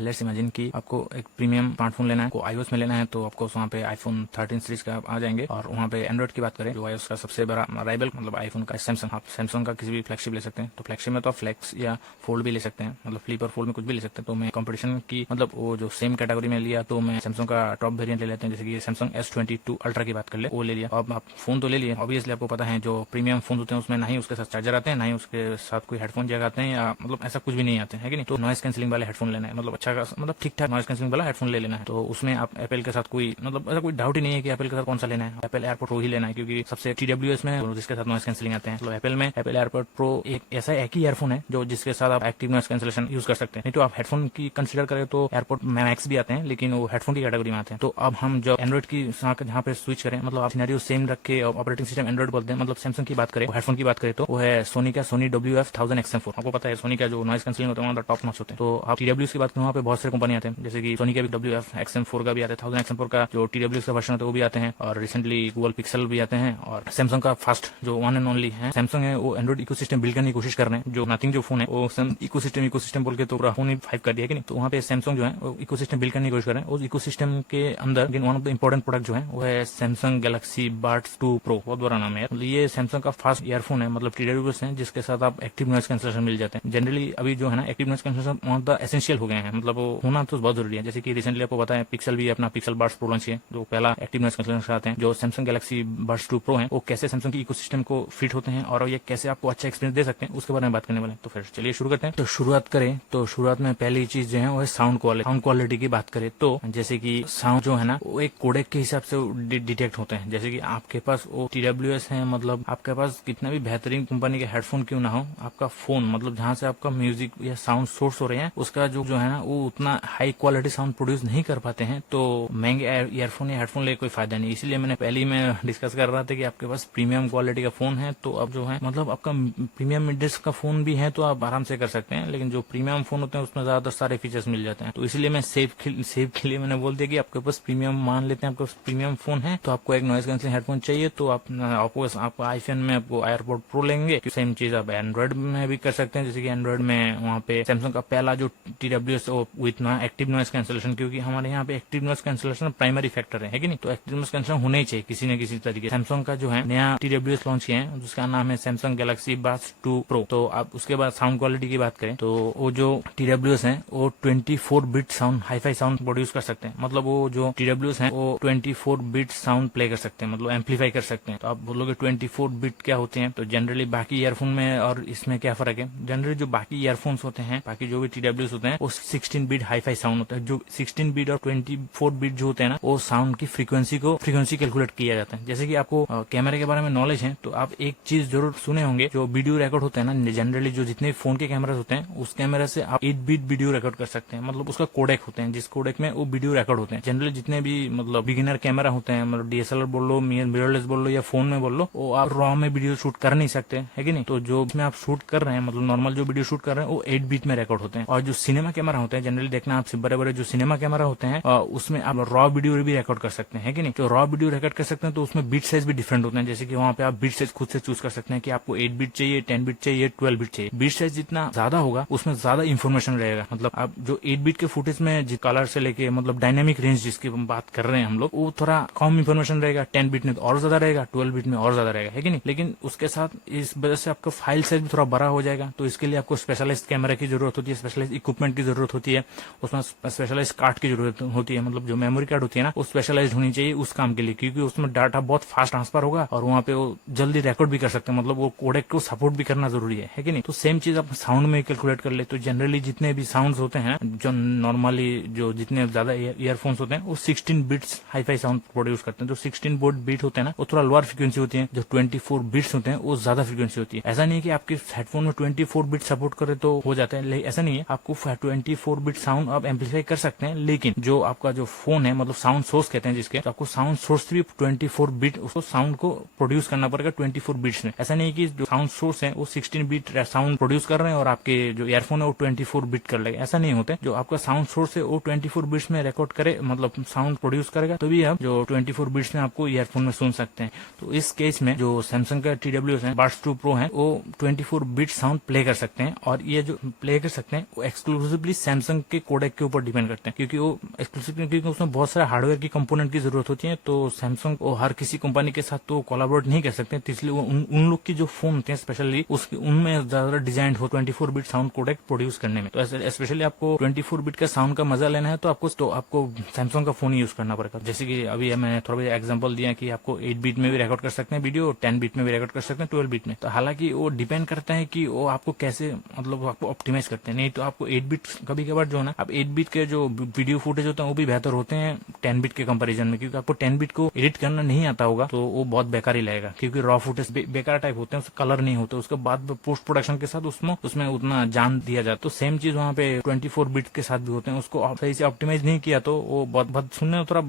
Let's imagine कि आपको एक प्रीमियम स्मार्टफोन लेना है, को iOS में लेना है, तो आपको वहाँ पे आईफोन 13 सीरीज का आ जाएंगे। और वहाँ पे एंड्रॉइड की बात करें, जो iOS का सबसे बड़ा राइवल मतलब आईफोन का सैमसंग, आप सैमसंग का किसी भी फ्लैगशिप ले सकते हैं। तो फ्लैगशिप में तो आप फ्लैक्स या फोल्ड भी ले सकते हैं, मतलब फ्लिप और फोल्ड में कुछ भी ले सकते हैं। तो मैं कंपटीशन की मतलब वो जो सेम कैटेगरी में लिया, तो मैं सैमसंग का टॉप वेरिएंट ले लेते हैं। जैसे कि सैमसंग S22 अल्ट्रा की बात कर ले, वो ले लिया। अब आप फोन तो ले लिए, ऑब्वियसली आपको पता है जो प्रीमियम फोन होते हैं उसमें ना ही उसके साथ चार्जर आते हैं, ना ही उसके साथ कोई हेडफोन जैक आते हैं, या मतलब ऐसा कुछ भी नहीं आते हैं, कि नहीं। तो नॉइस कैंसिलिंग वाले हेडफोन लेना है, मतलब अच्छा मतलब ठीक ठाक नॉइस कैंसिलिंग वाला हेडफोन ले लेना है। तो उसमें आप एप्पल के साथ कोई मतलब ऐसा कोई डाउट ही नहीं है कि एप्पल के साथ कौन सा लेना है, एप्पल एयरपोर्ट प्रो ही लेना है, क्योंकि सबसे TWS में जिसके साथ नॉइस कैंसिलिंग आते हैं। तो एप्पल में एप्पल एयरपोर्ट प्रो एक ऐसा एक ही ईयरफोन है जो जिसके साथ आप एक्टिव नॉइस कैंसिलेशन यूज कर सकते हैं। नहीं तो आप हेडफोन की कंसीडर करें तो एयरपोर्ट मैक्स भी आते हैं, लेकिन वो हेडफोन की कैटेगरी में आते हैं। तो अब हम जब एंड्रॉइड की जहाँ पे स्विच करें, मतलब आप सिनेरियो सेम रख के ऑपरेटिंग सिस्टम एंड्रॉइड बोलते हैं। मतलब सैमसंग की बात करें, हेडफोन की बात करें तो वो है सोनी का सोनी WF-1000XM4। आपको पता है सोनी का जो नॉइस कैंसिलिंग होता है टॉप नॉच होते हैं। तो आप TWS की बात करें, वहाँ पे बहुत सारे कंपनी आते हैं, जैसे कि सोनी का भी WF-XM4 का भी आता है, 1000XM4 का जो TWS का वर्जन होता है वो भी आते हैं, और रिसेंटली गूगल पिक्सल भी आते हैं। और सैमसंग का फर्स्ट जो वन एंड ओनली है सैमसंग है, वो एंड्रॉइड इकोसिस्टम बिल्ड करने की कोशिश कर रहे हैं। जो नथिंग जो फोन है वो इकोसिस्टम बोल के तो पूरा फोन ही 5 कर दिया, कि नहीं। तो वहाँ पे सैमसंग जो है वो इकोसिस्टम बिल्ड करने की कोशिश कर रहे हैं। उस इकोसिस्टम के अंदर one of the important product जो है वो है सैमसंग गैलेक्सी बड्स 2 प्रो। बहुत बड़ा नाम है यार। ये सैमसंग का फर्स्ट ईयरफोन है, मतलब TWS है, जिसके साथ आप एक्टिव नॉइस कैंसिलेशन मिल जाते हैं। जनरली अभी जो है ना active noise cancellation one of the essential हो गए हैं, मतलब वो होना तो बहुत जरूरी है। जैसे कि रिसेंटली आपको पता है पिक्सल भी अपना पिक्सल बड्स प्रो लॉन्च किया, जो पहला एक्टिव नॉइस कैंसिलेशन आते हैं। जो सैमसंग गैलेक्सी बड्स 2 प्रो है वो कैसे सैमसंग की इकोसिस्टम को फिट होते हैं और ये कैसे आपको अच्छा एक्सपीरियंस दे सकते हैं, उसके बारे में बात करने वाले हैं। तो फिर चलिए शुरू करते हैं। तो शुरुआत करें तो शुरुआत में पहली चीज जो है वो है साउंड क्वालिटी की बात करें तो जैसे कि साउंड जो है ना वो एक कोडेक के हिसाब से डिटेक्ट होते हैं। जैसे कि आपके पास वो TWS है, मतलब आपके पास कितना भी बेहतरीन कंपनी के हेडफोन क्यों ना हो, आपका फोन मतलब जहाँ से आपका म्यूजिक या साउंड सोर्स हो रहे हैं उसका जो है ना वो उतना हाई क्वालिटी साउंड प्रोड्यूस नहीं कर पाते हैं, तो महंगे ईयरफोन या हेडफोन ले कोई फायदा नहीं। इसीलिए मैंने पहले ही मैं डिस्कस कर रहा था कि आपके पास प्रीमियम क्वालिटी का फोन है तो अब जो है मतलब आपका प्रीमियम मिड रेंज का फोन भी है तो आप आराम से कर सकते हैं, लेकिन जो प्रीमियम फोन होते हैं उसमें ज्यादातर सारे फीचर्स मिल जाते हैं। तो इसलिए मैं सेव के लिए मैंने बोल दिया कि आपके पास प्रीमियम मान लेते हैं, आपके पास प्रीमियम फोन है तो आपको एक नॉइस कैंसिलिंग हेडफोन चाहिए, तो आपको आईफोन में आपको एयरपोर्ट प्रो लेंगे। सेम चीज आप एंड्रॉइड में भी कर सकते हैं, जैसे कि एंड्रॉइड में वहाँ पे सैमसंग का पहला जो TWS with active noise cancellation, क्योंकि हमारे यहाँ पे active noise cancellation primary factor है कि नहीं। तो एक्टिव नॉइस कैंसिलेशन होना ही चाहिए किसी न किसी तरीके। सैमसंग का जो है नया TWS लॉन्च किया है जिसका नाम है सैमसंग गैलेक्सी बड्स 2 प्रो। तो आप उसके बाद साउंड क्वालिटी की बात करें तो वो जो TWS है वो 24 bit sound hi fi sound produce कर सकते हैं। मतलब वो जो TWS है वो 24 बिट साउंड प्ले कर सकते हैं, मतलब एम्पलीफाई कर सकते हैं। तो आप बोलोगे 24 बिट क्या होते हैं, तो जनरली बाकी ईयरफोन में और इसमें क्या फर्क है। जनरली जो बाकी ईयरफोन्स होते हैं, बाकी जो भी TWS होते हैं वो 16 बिट हाईफाई साउंड होता है। जो 16 बिट और 24 बिट जो होते हैं ना वो साउंड की फ्रीक्वेंसी कैलकुलेट किया जाता है। जैसे कि आपको कैमरे के बारे में नॉलेज है तो आप एक चीज जरूर सुने होंगे, जो वीडियो रिकॉर्ड होता है ना, जनरली जो जितने फोन के कैमरा होते हैं उस कैमरा से आप 8 बिट वीडियो रिकॉर्ड कर सकते हैं। मतलब उसका कोडेक होते हैं जिस कोडेक में वो वीडियो रिकॉर्ड होते हैं। जनरली जितने भी मतलब बिगिनर कैमरा होते हैं, मतलब DSLR बोल लो, मिररलेस बोल लो या फोन में बोल लो, वो आप रॉ में वीडियो शूट कर नहीं सकते है कि नहीं। तो जो में आप शूट कर रहे हैं, मतलब नॉर्मल जो वीडियो शूट कर रहे हैं वो 8 बिट में रिकॉर्ड होते हैं। और जो सिनेमा कैमरा होते हैं, जनरली देखना आप बड़े बड़े जो सिनेमा कैमरा होते हैं उसमें आप रॉ वीडियो भी रिकॉर्ड कर सकते हैं कि नहीं। तो रॉ वीडियो रिकॉर्ड कर सकते हैं तो उसमें बिट साइज भी डिफरेंट होते हैं। जैसे कि वहाँ पे आप बिट साइज खुद से चूज कर सकते हैं कि आपको 8 बिट चाहिए, 10 बिट चाहिए, 12 बिट चाहिए। बिट साइज जितना ज्यादा होगा उसमें ज्यादा इन्फॉर्मेशन रहेगा। मतलब आप जो 8 बिट के फुटेज में कलर से लेके मतलब डायनेमिक रेंज जिसकी बात कर रहे हैं हम लोग, वो थोड़ा कम इन्फॉर्मेशन रहेगा। 10 बिट में तो और ज्यादा रहेगा, 12 बिट में और ज्यादा रहेगा है कि नहीं। लेकिन उसके साथ इस वजह से आपका फाइल साइज भी थोड़ा बड़ा हो जाएगा। तो इसके लिए आपको स्पेशलाइज्ड कैमरा की जरूरत होती है, स्पेशलाइज्ड इक्विपमेंट की जरूरत होती है, उसमें स्पेशलाइज्ड कार्ड की जरूरत होती है। मतलब जो मेमोरी कार्ड होती है ना वो स्पेशलाइज्ड होनी चाहिए उस काम के लिए, क्योंकि उसमें डाटा बहुत फास्ट ट्रांसफर होगा और वहाँ पे वो जल्दी रिकॉर्ड भी कर सकते हैं। मतलब वो कोडेक को सपोर्ट भी करना जरूरी है कि नहीं। तो सेम चीज आप साउंड में कैलकुलेट कर ले तो जनरली जितने भी साउंड होते हैं, जो नॉर्मली जो जितने ज्यादा ईयरफोन्स होते हैं वो 16 बिट्स हाईफाई साउंड प्रोड्यूस करते हैं। जो 16 बिट होते हैं ना वो थोड़ा लोअर फ्रिक्वेंसी होती है, जो 24 बिट्स होते हैं वो ज्यादा फ्रिक्वेंसी होती है। ऐसा नहीं है कि आपके हेडफोन में 24 बिट सपोर्ट करे तो हो जाता है, ऐसा नहीं है। आपको 24 बिट साउंड आप एम्पलीफाई कर सकते हैं, लेकिन जो आपका जो फोन है मतलब साउंड सोर्स कहते हैं जिसके, तो आपको साउंड सोर्स भी 24 बिट उसको साउंड को प्रोड्यूस करना पड़ेगा 24 बिट्स में। ऐसा नहीं कि जो साउंड सोर्स है वो 16 बिट साउंड प्रोड्यूस कर रहे हैं और आपके जो ईयरफोन है वो 24 बिट कर लेगा, ऐसा नहीं होता है। जो आपका साउंड सोर्स है वो 24 बिट्स में रिकॉर्ड करे, मतलब साउंड प्रोड्यूस करेगा, तो भी आप जो 24 बिट्स में आपको ईयरफोन में सुन सकते हैं। तो इस केस में जो सैमसंग का TWS है बड्स 2 प्रो है वो 24 बिट साउंड प्ले कर सकते हैं, और ये जो प्ले कर सकते हैं वो एक्सक्लूसिवली सैमसंग सैमसंग के कोडेक के ऊपर डिपेंड करते हैं, क्योंकि वो एक्सक्लूसिव, क्योंकि उसमें बहुत सारे हार्डवेयर की कंपोनेंट की जरूरत होती है। तो सैमसंग वो हर किसी कंपनी के साथ तो कोलैबोरेट नहीं कर सकते, तो इसलिए उन लोग की जो फोन होते हैं स्पेशली उनमें ज्यादा डिजाइन हो 24 बिट साउंड कोडेक प्रोड्यूस करने में। तो स्पेशली आपको 24 बिट का साउंड का मजा लेना है तो आपको सैमसंग का फोन यूज करना पड़ेगा। जैसे कि अभी मैंने थोड़ा एग्जांपल दिया कि आपको 8 बिट में भी रिकॉर्ड कर सकते हैं वीडियो, 10 बिट में भी रिकॉर्ड कर सकते हैं, 12 बिट में। तो हालांकि वो डिपेंड करता है कि वो आपको कैसे, मतलब आपको ऑप्टिमाइज करते हैं। नहीं तो आपको 8 बिट कभी कभार जो है ना, आप 8 बिट के जो वीडियो फुटेज होते हैं वो भी बेहतर होते हैं 10 बिट के कंपैरिजन में, क्योंकि आपको 10 बिट को एडिट करना नहीं आता होगा तो वो बहुत बेकार ही लगेगा, क्योंकि रॉ फुटेज बेकार टाइप होते हैं, उसका कलर नहीं होता, उसके बाद पोस्ट प्रोडक्शन के साथ उसमें उतना जान दिया जाता। तो सेम चीज वहाँ पे 24 बिट के साथ भी होते हैं, उसको सही से ऑप्टिमाइज नहीं किया तो वो बहुत सुनने में थोड़ा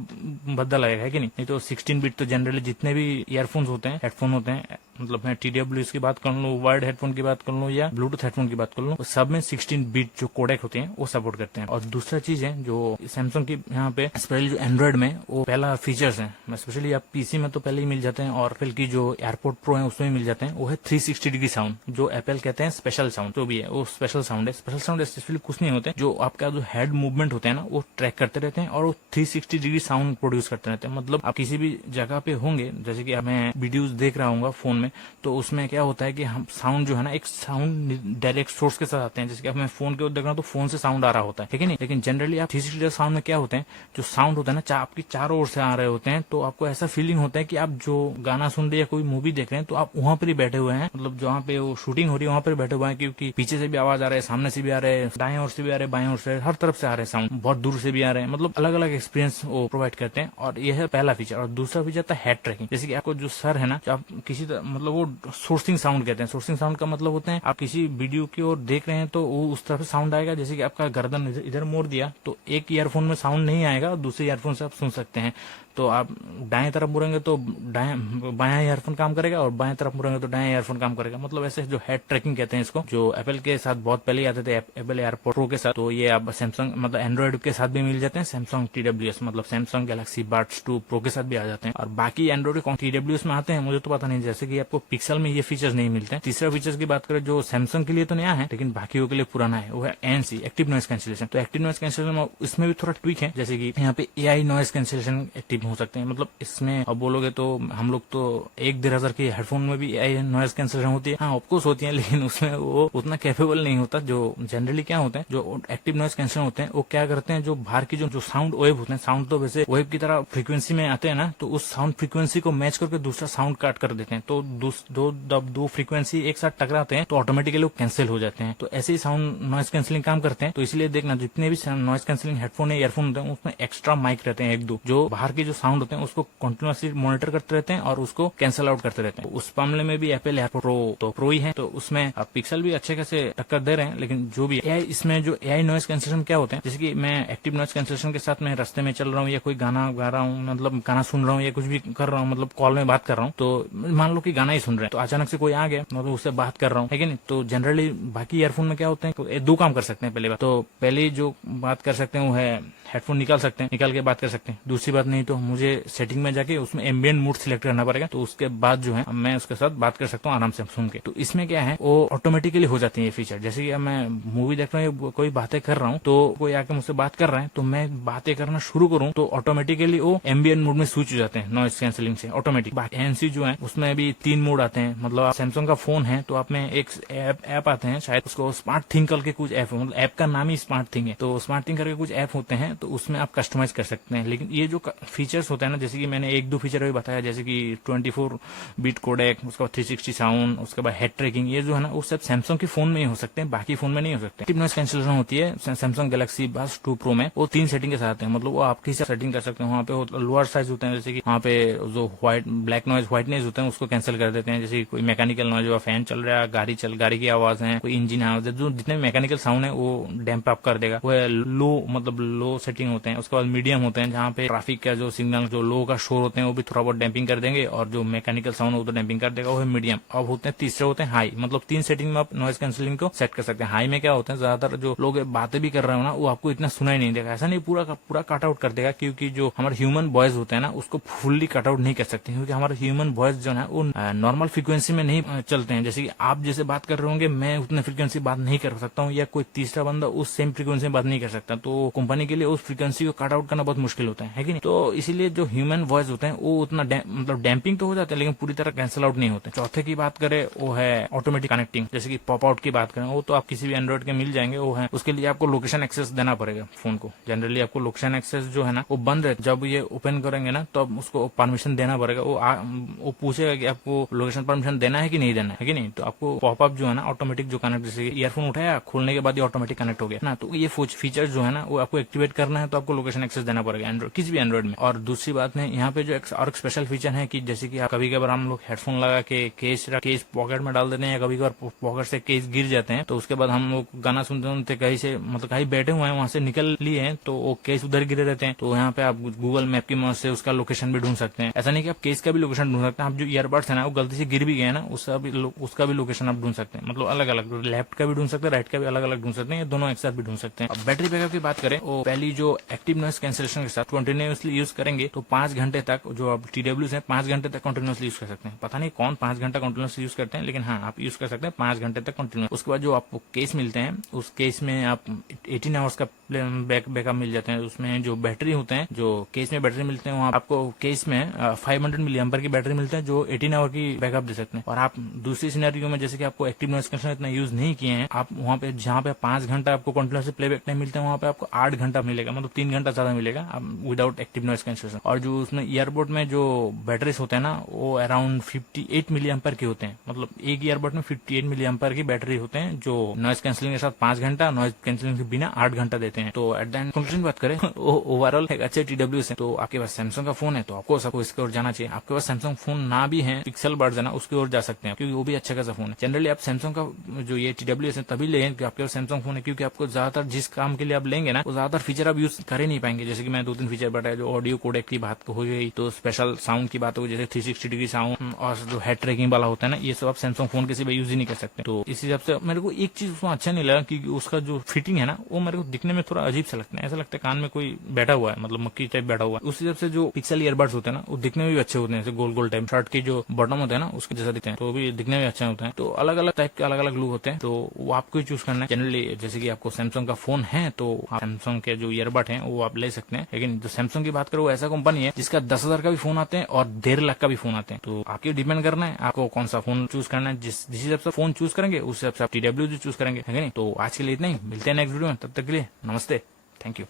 भद्दा लगेगा, है कि नहीं। तो 16 बिट तो जनरली जितने भी ईयरफोन्स होते हैं, हेडफोन होते हैं, मतलब मैं TWS की बात कर लूँ, वायर्ड हेडफोन की बात कर लूँ या ब्लूटूथ हेडफोन की बात कर लूँ, सब में 16 बिट जो कोडेक होते हैं वो सपोर्ट करते हैं। और दूसरा चीज है जो सैमसंग की यहाँ पे स्पेशली जो एंड्रॉइड में वो पहला फीचर्स है, स्पेशली आप पीसी में तो पहले ही मिल जाते हैं और एप्पल की जो एयरपोर्ट प्रो है उसमें मिल जाते हैं, वो है 360 डिग्री साउंड, जो एप्पल कहते हैं स्पेशल साउंड। जो भी है वो स्पेशल साउंड है। स्पेशल साउंड स्पेशली कुछ नहीं होते, जो आपका जो हेड मूवमेंट होते हैं ना वो ट्रैक करते रहते हैं और वो 360 डिग्री साउंड प्रोड्यूस करते रहते हैं। मतलब आप किसी भी जगह पे होंगे, जैसे कि मैं वीडियोज देख रहा हूँ फोन में, तो उसमें क्या होता है कि हम साउंड जो है ना, एक साउंड डायरेक्ट सोर्स के साथ आते हैं। जैसे कि अब मैं फोन के ऊपर देख रहा हूँ तो फोन से साउंड आ रहा होता है, ठीक है नहीं। लेकिन जनरली आप 360 डिग्री साउंड में क्या होते हैं, जो साउंड होता है ना आपकी चारों ओर से आ रहे होते हैं, तो आपको ऐसा फीलिंग होता है कि आप जो गाना सुन रहे हैं या कोई मूवी देख रहे हैं तो आप वहां पर ही बैठे हुए हैं, मतलब जहाँ पे वो शूटिंग हो रही है वहां पर बैठे हुए हैं, क्योंकि पीछे से भी आवाज आ रहा है, सामने से भी आ रहे हैं, दाएं ओर से भी आ रहे हैं, बाएं ओर से, हर तरफ से आ रहे हैं साउंड, बहुत दूर से भी आ रहे हैं, मतलब अलग अलग एक्सपीरियंस वो प्रोवाइड करते हैं। और यह है पहला फीचर। और दूसरा फीचर था हेड ट्रैकिंग। जैसे कि आपको जो सर है ना, आप किसी मतलब वो सोर्सिंग साउंड कहते हैं। सोर्सिंग साउंड का मतलब होता है आप किसी वीडियो की ओर देख रहे हैं तो वो उस तरफ से साउंड आएगा। जैसे कि आपका गर्दन इधर मोड़ दिया तो एक ईयरफोन में साउंड नहीं आएगा, दूसरे ईयरफोन से आप सुन सकते हैं। तो आप दाएं तरफ मुड़ेंगे तो बायां ईयरफोन काम करेगा और बाएं तरफ मुड़ेंगे तो दाएं ईयरफोन काम करेगा। मतलब ऐसे जो हेड ट्रैकिंग कहते हैं इसको, जो एप्पल के साथ बहुत पहले आते थे, एप्पल एयरपोर्ट प्रो के साथ, तो ये आप सैमसंग मतलब एंड्रॉइड के साथ भी मिल जाते हैं। सैमसंग TWS मतलब सैमसंग गैलेक्सी बड्स 2 प्रो के साथ भी आ जाते हैं। और बाकी एंड्रॉइड TWS में आते हैं, मुझे तो पता नहीं, जैसे कि आपको पिक्सल में ये फीचर्स नहीं मिलते हैं। तीसरा फीचर्स की बात करें जो सैमसंग के लिए तो नया है लेकिन बाकियों के लिए पुराना है, वो है ANC एक्टिव नॉइस कैंसिलेशन। तो एक्टिव नॉइस कैंसिलेशन इसमें भी थोड़ा ट्विक है, जैसे कि यहाँ पे AI नॉइस कैंसिलेशन एक्टिव हो सकते हैं। मतलब इसमें अब बोलोगे तो हम लोग तो 1-1,500 के हेडफोन में भी AI नॉइस कैंसिलेशन होती है, हाँ ऑफकोर्स होती है, लेकिन उसमें वो उतना कैपेबल नहीं होता। जो जनरली क्या होता है, जो एक्टिव नॉइस कैंसिलेशन होते हैं वो क्या करते हैं, जो बाहर की जो साउंड वेव होते हैं, साउंड तो वैसे वेव की तरह फ्रीक्वेंसी में आते हैं ना, तो उस साउंड फ्रीक्वेंसी को मैच करके दूसरा साउंड काट कर देते हैं। तो दो फ्रीक्वेंसी एक साथ टकराते हैं तो ऑटोमेटिकली वो कैंसिल हो जाते हैं। तो ऐसे ही साउंड नॉइस कैंसिलिंग काम करते हैं। तो इसलिए देखना जितने भी नॉइस कैंसिलिंग हेडफोन या ईयरफोन होते हैं उसमें एक्स्ट्रा माइक रहते हैं, 1-2, जो बाहर के जो साउंड होते हैं उसको कंटिन्यूअसली मॉनिटर करते रहते हैं और उसको कैंसिल आउट करते रहते हैं। उस मामले में भी एप्पल एयरपोर्ट प्रो तो प्रो ही है, तो उसमें पिक्सल भी अच्छे खासे टक्कर दे रहे हैं। लेकिन जो भी AI, इसमें जो AI नॉइस कैंसिलेशन क्या होते हैं, जैसे कि मैं एक्टिव नॉइस कैंसिलेशन के साथ में रास्ते में चल रहा हूँ या कोई गाना गा रहा हूँ, मतलब गाना सुन रहा हूँ या कुछ भी कर रहा हूँ, मतलब कॉल में बात कर रहा हूँ, तो मान लो कि गाना ही सुन रहे हैं, तो अचानक से कोई आ गया, मतलब उससे बात कर रहा हूँ, है कि नहीं। तो जनरली बाकी ईयरफोन में क्या होते हैं, 2 काम कर सकते हैं। पहली बात तो पहले जो बात कर सकते हैं वो है हेडफोन निकाल सकते हैं, निकाल के बात कर सकते हैं। दूसरी बात नहीं तो मुझे सेटिंग में जाके उसमें एम्बिएंट मोड सिलेक्ट करना पड़ेगा, तो उसके बाद जो है मैं उसके साथ बात कर सकता हूँ आराम से सुन के। तो इसमें क्या है, वो ऑटोमेटिकली हो जाती है ये फीचर। जैसे कि मैं मूवी देख रहा हूँ, कोई बातें कर रहा हूँ, तो कोई आके मुझसे बात कर रहा है तो मैं बातें करना शुरू करूँ तो ऑटोमेटिकली वो एम्बिएंट मोड में स्विच हो जाते हैं नॉइस कैंसिलिंग से ऑटोमेटिक। ANC जो है उसमें भी 3 मोड आते हैं। मतलब आप सैमसंग का फोन है तो आप में एक ऐप आते हैं, शायद उसको स्मार्ट थिंग करके कुछ ऐप है, मतलब ऐप का नाम ही स्मार्ट थिंग है। तो स्मार्ट थिंग करके कुछ ऐप होते हैं, तो उसमें आप कस्टमाइज कर सकते हैं। लेकिन ये जो फीचर्स होता है ना, जैसे कि मैंने 1-2 फीचर अभी बताया, जैसे कि 24 बिट कोडेक, उसके बाद 360 साउंड, उसके बाद हेड ट्रैकिंग, ये जो है ना वो सब सैमसंग के फोन में ही हो सकते हैं, बाकी फोन में नहीं हो सकते। एक्टिव नॉइस कैंसिलेशन होती है सैमसंग गैलेक्सी बड्स 2 प्रो में, वो 3 सेटिंग के साथ है। मतलब वो आपकी सेटिंग कर सकते हैं। वहाँ पे लोअर साइज होते हैं, जैसे कि वहाँ पे जो ब्लैक नॉइज व्हाइटनेस होते हैं उसको कैंसिल कर देते हैं। जैसे कोई मैकेनिकल नॉइज, फैन चल रहा है, गाड़ी की आवाज है, कोई इंजन आवाज है, जो जितने भी मैकेनिकल साउंड है वो डैम्प अप कर देगा। वो लो मतलब लो सेटिंग होते हैं। उसके बाद मीडियम होते हैं, जहाँ पे ट्रैफिक का जो सिग्नल, जो लो का शोर होते हैं वो भी थोड़ा बहुत डैम्पिंग कर देंगे, और जो मैकेनिकल साउंड वो तो डैम्पिंग कर देगा, वो है मीडियम। अब होते हैं तीसरे होते हैं हाई, मतलब 3 सेटिंग में आप नॉइज कैंसिलिंग को सेट कर सकते हैं। हाई में क्या होता है, ज्यादातर जो लोग बातें भी कर रहे हो ना, वो आपको इतना सुनाई नहीं देगा। ऐसा नहीं पूरा का पूरा कट आउट कर देगा, क्योंकि जो हमारे ह्यूमन वॉइस होते हैं ना, उसको फुल्ली कट आउट नहीं कर सकते, क्योंकि हमारे ह्यूमन वॉइस जो है वो नॉर्मल फ्रीक्वेंसी में नहीं चलते हैं। जैसे कि आप जैसे बात कर रहे होंगे, मैं उतने फ्रीक्वेंसी बात नहीं कर सकता हूँ, या कोई तीसरा बंदा उस सेम फ्रीक्वेंसी में बात नहीं कर सकता। तो कंपनी के लिए उस फ्रीक्वेंसी को कट आउट करना बहुत मुश्किल होता है कि नहीं। तो इसीलिए जो ह्यूमन वॉइस होते हैं वो उतना मतलब डैम्पिंग तो हो जाते हैं, लेकिन पूरी तरह कैंसिल आउट नहीं होते। चौथे की बात करें वो है ऑटोमेटिक कनेक्टिंग। जैसे कि पॉप आउट की बात करें, वो तो आप किसी भी एंड्रॉइड के मिल जाएंगे, वो है उसके लिए आपको लोकेशन एक्सेस देना पड़ेगा फोन को। जनरली आपको लोकेशन एक्सेस जो है ना वो बंद है, जब ये ओपन करेंगे ना तो उसको परमिशन देना पड़ेगा। वो पूछेगा कि आपको लोकेशन परमिशन देना है कि नहीं देना है कि नहीं। तो आपको पॉपअप जो है ना ऑटोमेटिक जो कनेक्ट, जैसे ईयरफोन उठाया, खोलने के बाद ये ऑटोमेटिक कनेक्ट हो गया ना, तो ये फीचर जो है ना वो आपको एक्टिवेट करना है, तो आपको लोकेशन एक्सेस देना पड़ेगा एंड्रॉइड, किसी भी एंड्रॉइड में। और दूसरी बात है यहाँ पे जो और स्पेशल फीचर है कि जैसे कि कभी कभार हम लोग हेडफोन लगा के केस पॉकेट में डाल देते हैं, या कभी कभार पॉकेट से केस गिर जाते हैं, तो उसके बाद हम लोग गाना सुनते सुनते कहीं से मतलब कहीं बैठे हुए हैं, वहां से निकल लिए हैं, तो वो केस उधर गिरे रहते हैं। तो यहाँ पे आप गूगल मैप की मदद से उसका लोकेशन भी ढूंढ सकते हैं। ऐसा नहीं कि आप केस का भी लोकेशन ढूंढ सकते हैं, आप जो ईयरबड्स है ना वो गलती से गिर भी गए ना, उसका भी लोकेशन आप ढूंढ सकते हैं। मतलब अलग अलग, लेफ्ट का भी ढूंढ सकते हैं, राइट का भी अलग अलग ढूंढ सकते हैं, दोनों एक साथ भी ढूंढ सकते हैं। अब बैटरी बैकअप की बात करें, वो पहली जो एक्टिव नॉइज कैंसिलेशन के साथ कंटिन्यूअसली यूज करेंगे तो 5 घंटे तक, जो अब TWS है 5 घंटे तक कंटिन्यूअसली यूज कर सकते हैं। पता नहीं कौन 5 घंटा कंटिन्यूअसली यूज करते हैं, लेकिन हाँ आप यूज कर सकते हैं 5 घंटे तक कंटिन्यूअस। उसके बाद जो आपको केस मिलते हैं, उस केस में आप 18 आवर्स का बैकअप मिल जाते हैं। उसमें जो बैटरी होते हैं, जो केस में बैटरी मिलते हैं, वहाँ आपको केस में 500 मिली एम्पर की बैटरी मिलते हैं, जो 18 आवर की बैकअप दे सकते हैं। और आप दूसरी सिनेरियो में, जैसे कि आपको एक्टिव नॉइज कैंसिलेशन इतना यूज नहीं किए हैं, आप वहाँ पे जहाँ पे 5 घंटा आपको कंटिन्यूअसली प्लेबैक टाइम मिलते हैं, वहाँ पे आपको 8 घंटा मिलेगा, मतलब 3 घंटा ज्यादा मिलेगा विदाउट एक्टिव नॉइज कैंसिलेशन। और जो उसमें ईयरबड में जो बैटरीज होते हैं ना, वो अराउंड 58 मिली एम्पर के होते हैं। मतलब एक ईयरबड में 58 मिली एम्पर की बैटरी होते हैं, जो नॉइज कैंसिलिंग के साथ 5 घंटा, नॉइज कैंसिलिंग के बिना 8 घंटा देते हैं। तो एट द एंड कंक्लूजन बात करें, ओवरऑल एक अच्छे TWS है। तो आपके पास सैमसंग का फोन है तो आपको इसकी ओर जाना चाहिए। आपके पास सैमसंग फोन ना भी है, पिक्सल बड्स है ना, उसकी ओर जा सकते हैं, क्योंकि वो भी अच्छा खासा फोन है। जनरली आप सैमसंग का जो ये TWS है तभी लें कि आपके पास सैमसंग फोन है, क्योंकि आपको ज्यादातर जिस काम के लिए आप लेंगे ना, वो ज्यादातर फीचर आप यूज कर ही नहीं पाएंगे। जैसे कि मैं 2-3 फीचर बताया, जो ऑडियो कोडेक की बात हो गई, तो स्पेशल साउंड की बात हो गई, जैसे 360 डिग्री साउंड, और जो हेड ट्रैकिंग वाला होता है ना, ये सब आप सैमसंग फोन के सिवा यूज ही नहीं कर सकते। तो इस हिसाब से मेरे को एक चीज उसमें अच्छा नहीं लगा कि उसका जो फिटिंग है ना, वो मेरे को दिखने में थोड़ा अजीब सा लगता है। ऐसा लगता है कान में कोई बैठा हुआ है, मतलब मक्खी टाइप बैठा हुआ है। उस हिसाब से जो पिक्सल ईयरबड्स होते हैं ना, वो दिखने में भी अच्छे होते हैं, जैसे गोल गोल टाइप शर्ट के जो बटन होते हैं ना, उसके जैसा दिखते हैं, तो भी दिखने में अच्छे होते हैं। तो अलग अलग टाइप के अलग अलग लुक होते हैं, तो वो आपको ही चूज करना है। जनरली जैसे कि आपको सैमसंग का फोन है तो सैमसंग के जो ईयरबड है वो आप ले सकते हैं। लेकिन जो सैमसंग की बात करो, वो ऐसा कंपनी है जिसका 10,000 का भी फोन आते हैं और 1.5 लाख का भी फोन आते हैं। तो आपके डिपेंड करना है आपको कौन सा फोन चूज करना है। जिस हिसाब से फोन चूज करेंगे उस हिसाब से आप TWS चूज करेंगे, है नहीं। तो आज के लिए इतना ही, मिलते हैं नेक्स्ट वीडियो में, तब तक के लिए नमस्ते, थैंक यू।